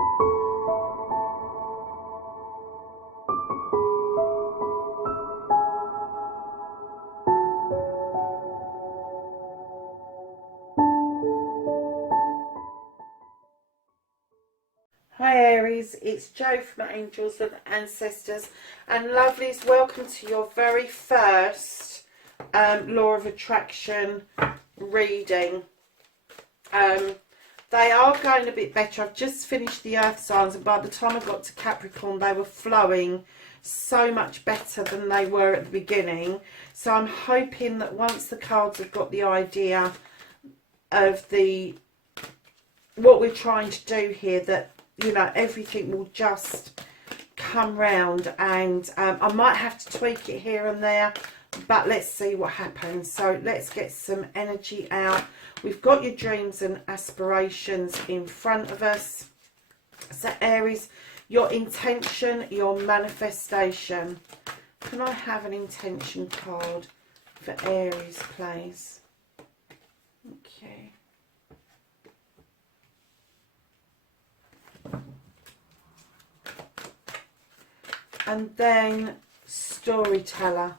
Hi Aries, it's Jo from Angels and Ancestors, and lovelies, welcome to your very first Law of Attraction reading. They are going a bit better. I've just finished the Earth signs, and by the time I got to Capricorn they were flowing so much better than they were at the beginning. So I'm hoping that once the cards have got the idea of what we're trying to do here, that you know, everything will just come round, and I might have to tweak it here and there, but let's see what happens. So let's get some energy out. We've got your dreams and aspirations in front of us. So Aries, your intention, your manifestation. Can I have an intention card for Aries, please? Okay. And then storyteller.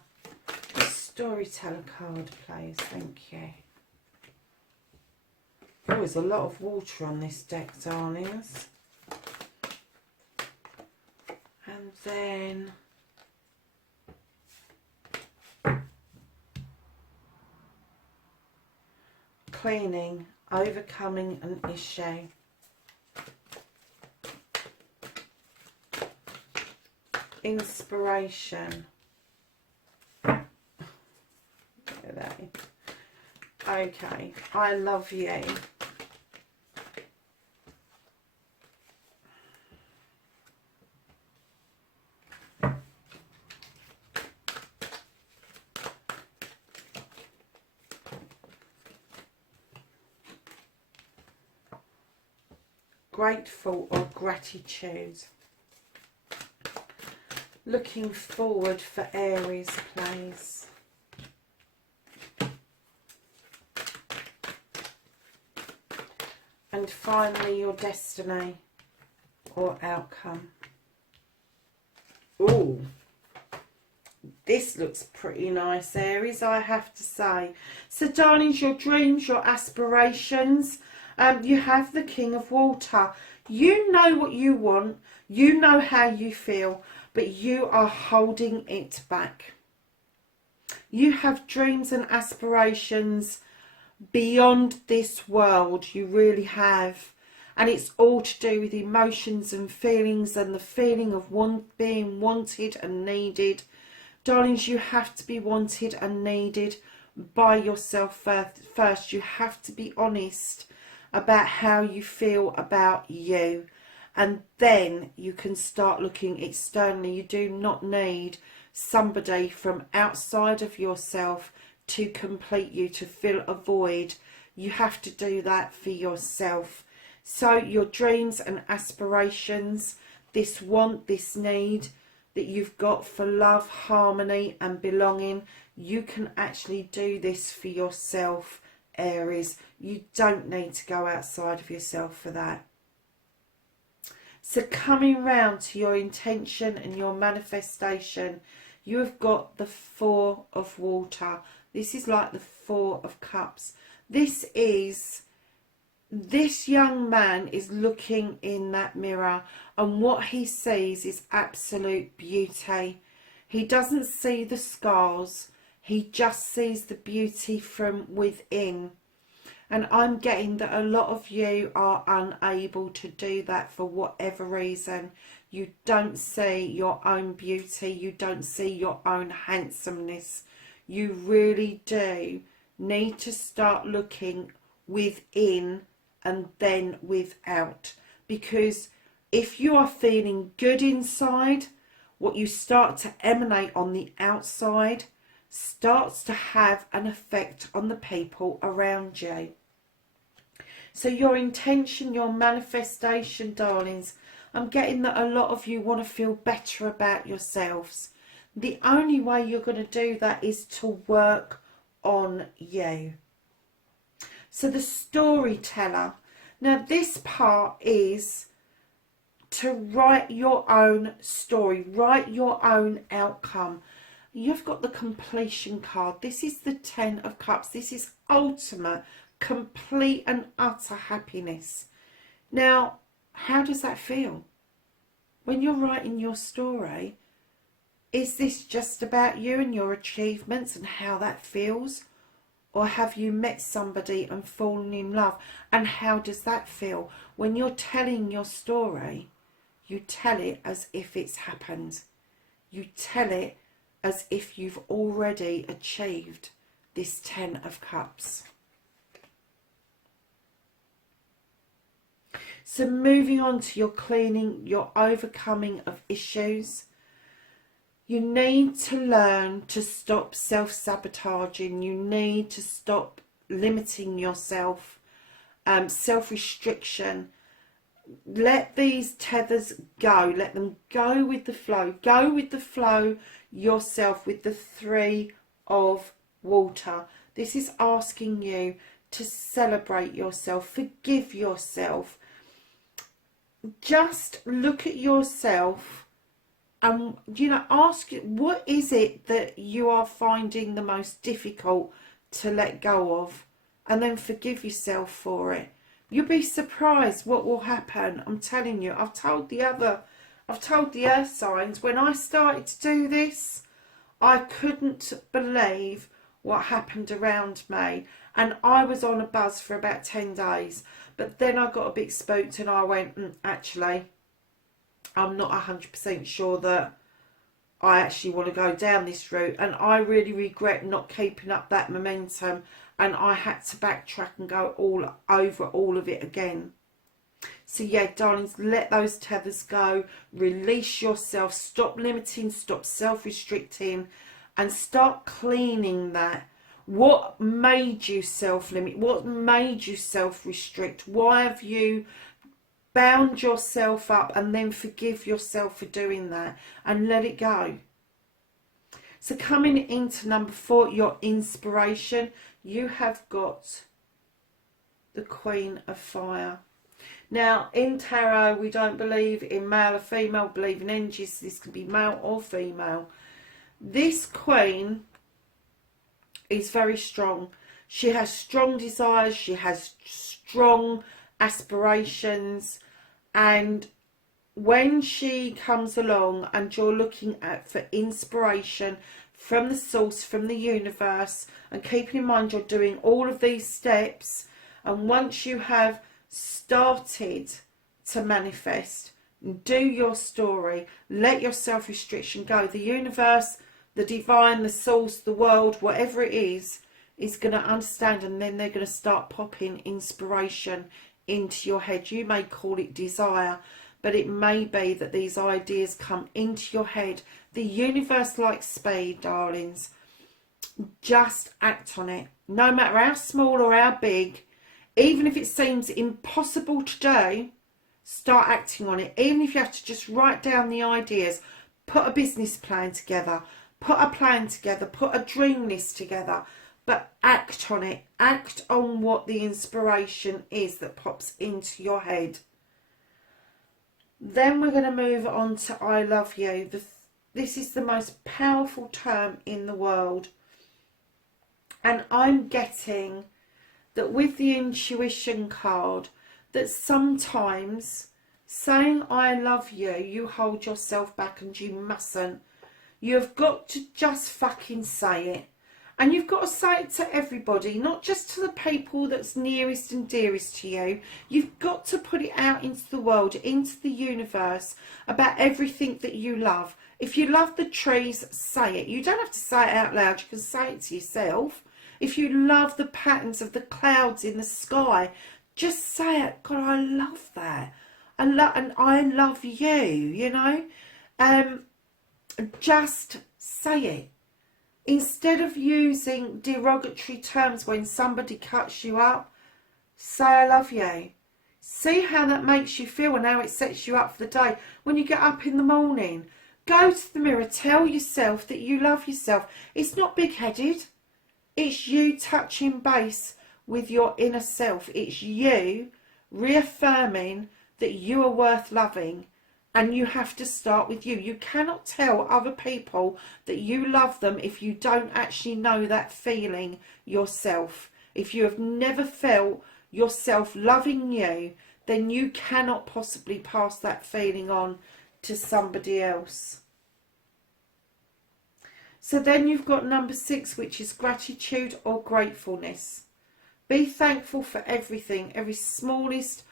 A storyteller card, please. Thank you. Oh, there's a lot of water on this deck, darlings. And then cleaning, overcoming an issue. Inspiration. Okay, I love you. Grateful or gratitude. Looking forward for Aries, please. And finally, your destiny or outcome. Ooh, this looks pretty nice, Aries, I have to say. So, darlings, your dreams, your aspirations. You have the King of Water. You know what you want. You know how you feel, but you are holding it back. You have dreams and aspirations beyond this world. You really have. And it's all to do with emotions and feelings, and the feeling of being wanted and needed. Darlings, you have to be wanted and needed by yourself first. You have to be honest about how you feel about you, and then you can start looking externally. You do not need somebody from outside of yourself to complete you, to fill a void. You have to do that for yourself. So your dreams and aspirations, this want, this need that you've got for love, harmony and belonging, you can actually do this for yourself, Aries. You don't need to go outside of yourself for that. So coming round to your intention and your manifestation, you have got the Four of Water. This is like the Four of Cups. This young man is looking in that mirror, and what he sees is absolute beauty. He doesn't see the scars. He just sees the beauty from within. And I'm getting that a lot of you are unable to do that for whatever reason. You don't see your own beauty. You don't see your own handsomeness. You really do need to start looking within and then without. Because if you are feeling good inside, what you start to emanate on the outside starts to have an effect on the people around you. So your intention, your manifestation, darlings, I'm getting that a lot of you want to feel better about yourselves. The only way you're going to do that is to work on you. So the storyteller. Now this part is to write your own story, write your own outcome. You've got the completion card. This is the 10 of Cups. This is ultimate, complete and utter happiness. Now, how does that feel? When you're writing your story, is this just about you and your achievements and how that feels? Or have you met somebody and fallen in love? And how does that feel? When you're telling your story, you tell it as if it's happened. You tell it as if you've already achieved this 10 of Cups. So moving on to your cleaning, your overcoming of issues. You need to learn to stop self-sabotaging. You need to stop limiting yourself, self-restriction. Let these tethers go. Let them go with the flow. Go with the flow yourself with the 3 of Water. This is asking you to celebrate yourself, forgive yourself. Just look at yourself and, you know, ask, what is it that you are finding the most difficult to let go of? And then forgive yourself for it. You'll be surprised what will happen. I'm telling you, I've told the earth signs, when I started to do this, I couldn't believe what happened around me. And I was on a buzz for about 10 days. But then I got a bit spooked and I went, actually, I'm not 100% sure that I actually want to go down this route. And I really regret not keeping up that momentum. And I had to backtrack and go all over all of it again. So yeah, darlings, let those tethers go. Release yourself. Stop limiting. Stop self-restricting. And start cleaning that. What made you self-limit? What made you self-restrict? Why have you bound yourself up? And then forgive yourself for doing that. And let it go. So coming into number 4, your inspiration. You have got the Queen of Fire. Now, in tarot, we don't believe in male or female. We believe in energies. This can be male or female. This Queen is very strong. She has strong desires. She has strong aspirations. And when she comes along and you're looking at for inspiration from the source, from the universe, and keeping in mind you're doing all of these steps, and once you have started to manifest, do your story, let your self-restriction go. The universe, the divine, the source, the world, whatever it is going to understand, and then they're going to start popping inspiration into your head. You may call it desire, but it may be that these ideas come into your head. The universe likes speed, darlings. Just act on it. No matter how small or how big, even if it seems impossible to do, start acting on it. Even if you have to just write down the ideas, put a business plan together, put a plan together, put a dream list together, but act on it. Act on what the inspiration is that pops into your head. Then we're going to move on to I love you. This is the most powerful term in the world. And I'm getting that with the intuition card, that sometimes saying I love you, you hold yourself back and you mustn't. You've got to just fucking say it. And you've got to say it to everybody, not just to the people that's nearest and dearest to you. You've got to put it out into the world, into the universe, about everything that you love. If you love the trees, say it. You don't have to say it out loud. You can say it to yourself. If you love the patterns of the clouds in the sky, just say it. God, I love that. And I love you, you know. Just say it. Instead of using derogatory terms when somebody cuts you up, say I love you. See how that makes you feel and how it sets you up for the day. When you get up in the morning, go to the mirror, tell yourself that you love yourself. It's not big-headed. It's you touching base with your inner self. It's you reaffirming that you are worth loving And you have to start with you. You cannot tell other people that you love them if you don't actually know that feeling yourself. If you have never felt yourself loving you, then you cannot possibly pass that feeling on to somebody else. So then you've got number 6, which is gratitude or gratefulness. Be thankful for everything, every smallest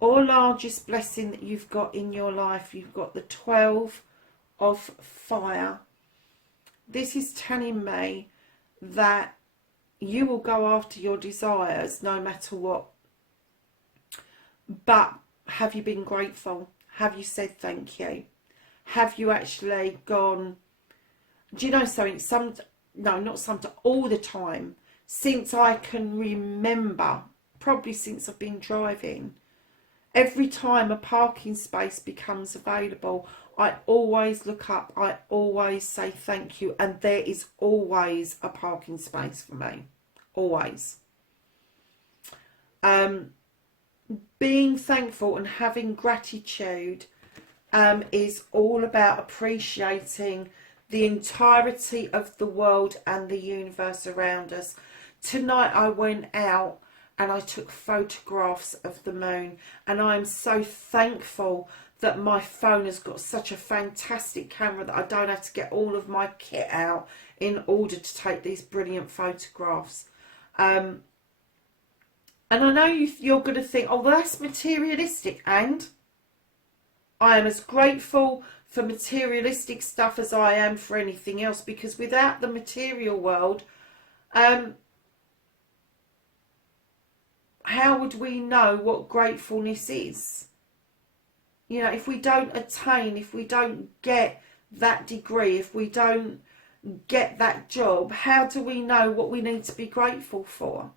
or largest blessing that you've got in your life. You've got the 12 of fire. This is telling me that you will go after your desires no matter what. But have you been grateful? Have you said thank you? Have you actually gone, do you know something? All the time, since I can remember, probably since I've been driving, every time a parking space becomes available, I always look up, I always say thank you, and there is always a parking space for me. Always. Being thankful and having gratitude is all about appreciating the entirety of the world and the universe around us. Tonight I went out and I took photographs of the moon, and I'm so thankful that my phone has got such a fantastic camera that I don't have to get all of my kit out in order to take these brilliant photographs. And I know you're going to think, oh, well, that's materialistic, and I am as grateful for materialistic stuff as I am for anything else, because without the material world, how would we know what gratefulness is? You know, if we don't attain, if we don't get that degree, if we don't get that job, how do we know what we need to be grateful for?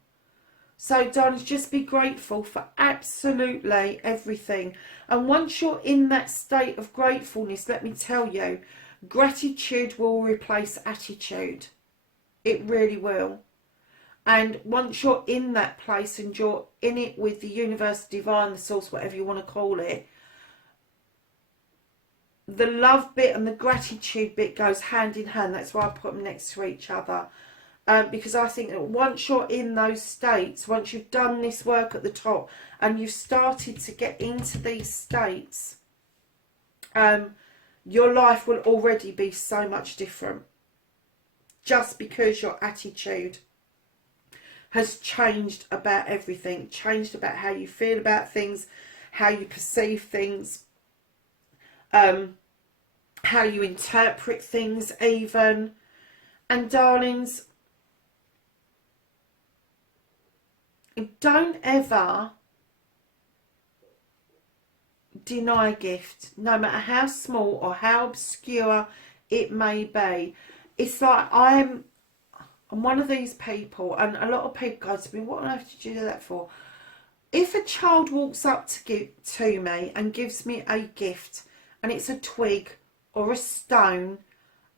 So, darlings, just be grateful for absolutely everything. And once you're in that state of gratefulness, let me tell you, gratitude will replace attitude. It really will. And once you're in that place and you're in it with the universe, divine, the source, whatever you want to call it, the love bit and the gratitude bit goes hand in hand. That's why I put them next to each other. Because I think that once you're in those states, once you've done this work at the top and you've started to get into these states, your life will already be so much different. Just because your attitude has changed about everything, changed about how you feel about things, how you perceive things, how you interpret things even. And darlings, don't ever deny a gift, no matter how small or how obscure it may be. It's like I'm one of these people, and a lot of people go to me, what on earth did you do that for? If a child walks up to me and gives me a gift, and it's a twig or a stone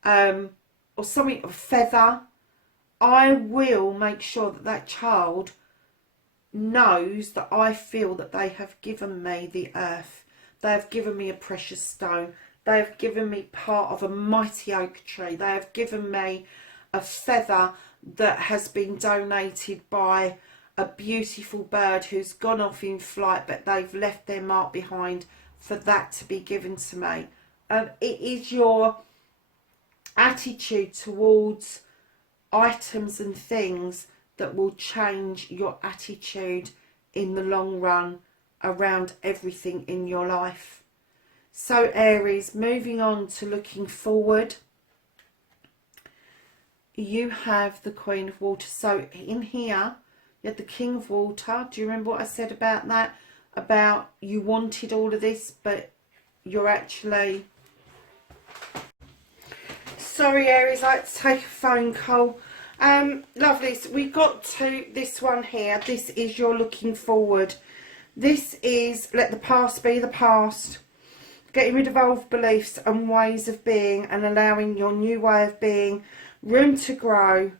or something, a feather, I will make sure that that child knows that I feel that they have given me the earth. They have given me a precious stone. They have given me part of a mighty oak tree. They have given me a feather that has been donated by a beautiful bird who's gone off in flight, but they've left their mark behind for that to be given to me. It is your attitude towards items and things that will change your attitude in the long run around everything in your life. So Aries, moving on to looking forward, you have the Queen of Water. So in here, you had the King of Water. Do you remember what I said about that? About you wanted all of this, but you're actually... Sorry Aries, I had to take a phone call. Lovely, so we got to this one here. This is your looking forward. This is let the past be the past. Getting rid of old beliefs and ways of being and allowing your new way of being room to grow,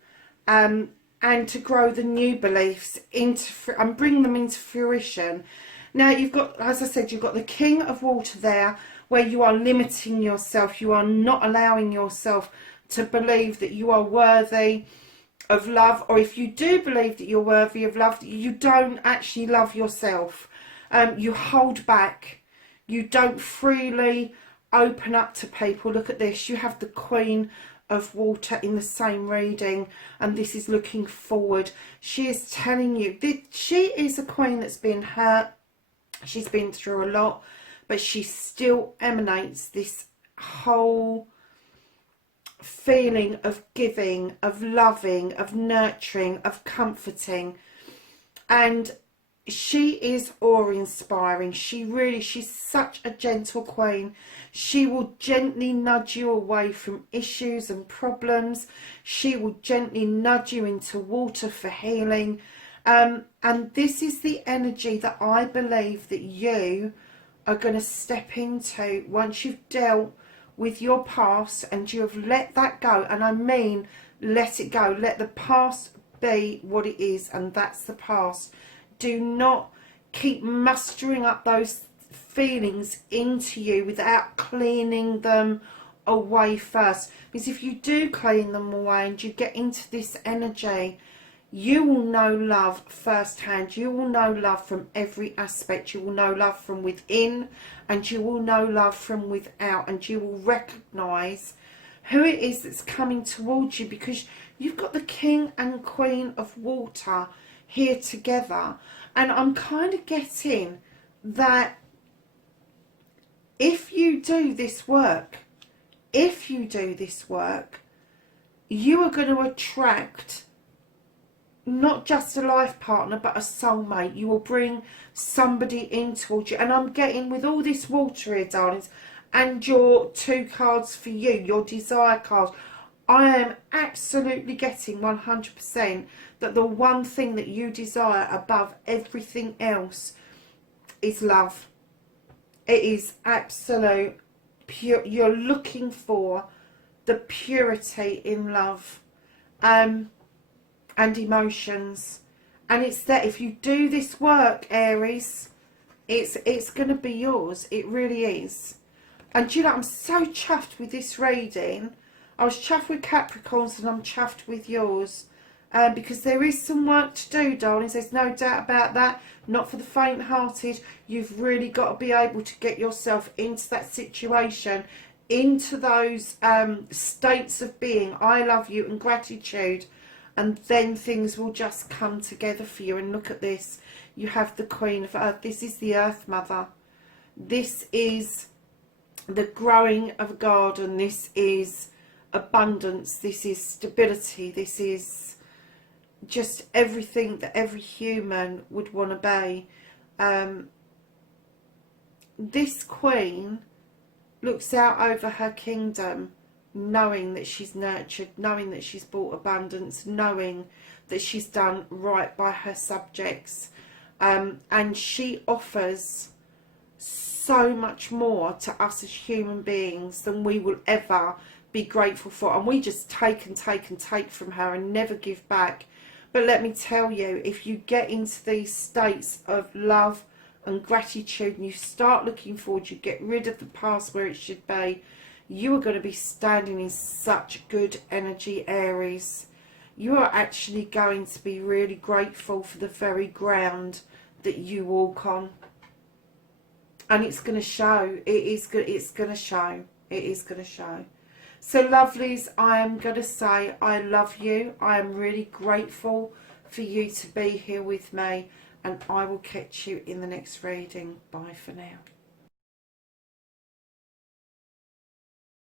and to grow the new beliefs into and bring them into fruition. Now you've got, as I said, you've got the King of Water there, where you are limiting yourself. You are not allowing yourself to believe that you are worthy of love, or if you do believe that you're worthy of love, you don't actually love yourself. You hold back. You don't freely open up to people. Look at this. You have the Queen of Water in the same reading, and this is looking forward. She is telling you that she is a queen that's been hurt. She's been through a lot, but she still emanates this whole feeling of giving, of loving, of nurturing, of comforting. And she is awe-inspiring. She's such a gentle queen. She will gently nudge you away from issues and problems. She will gently nudge you into water for healing. And this is the energy that I believe that you are going to step into once you've dealt with your past and you have let that go. And I mean, let it go. Let the past be what it is, and that's the past. Do not keep mustering up those feelings into you without cleaning them away first. Because if you do clean them away and you get into this energy, you will know love firsthand. You will know love from every aspect. You will know love from within, and you will know love from without, and you will recognise who it is that's coming towards you, because you've got the King and Queen of Water here together. And I'm kind of getting that if you do this work, you are going to attract not just a life partner, but a soulmate. You will bring somebody in towards you. And I'm getting, with all this water here, darlings, and your 2 cards for you, your desire cards, I am absolutely getting 100% that the one thing that you desire above everything else is love. It is absolute pure. You're looking for the purity in love and emotions. And it's that if you do this work, Aries, it's going to be yours. It really is. And you know, I'm so chuffed with this reading. I was chuffed with Capricorns, and I'm chuffed with yours. Because there is some work to do, darlings. There's no doubt about that. Not for the faint-hearted. You've really got to be able to get yourself into that situation, into those states of being, I love you and gratitude. And then things will just come together for you. And look at this. You have the Queen of Earth. This is the Earth Mother. This is the growing of a garden. This is abundance. This is stability. This is just everything that every human would want to be. This queen looks out over her kingdom, knowing that she's nurtured, knowing that she's brought abundance, knowing that she's done right by her subjects, and she offers so much more to us as human beings than we will ever be grateful for. And we just take and take and take from her and never give back. But let me tell you, if you get into these states of love and gratitude and you start looking forward, you get rid of the past where it should be, you are going to be standing in such good energy, Aries. You are actually going to be really grateful for the very ground that you walk on. And it's going to show. It's going to show. It is going to show. So, lovelies, I am going to say I love you. I am really grateful for you to be here with me. And I will catch you in the next reading. Bye for now.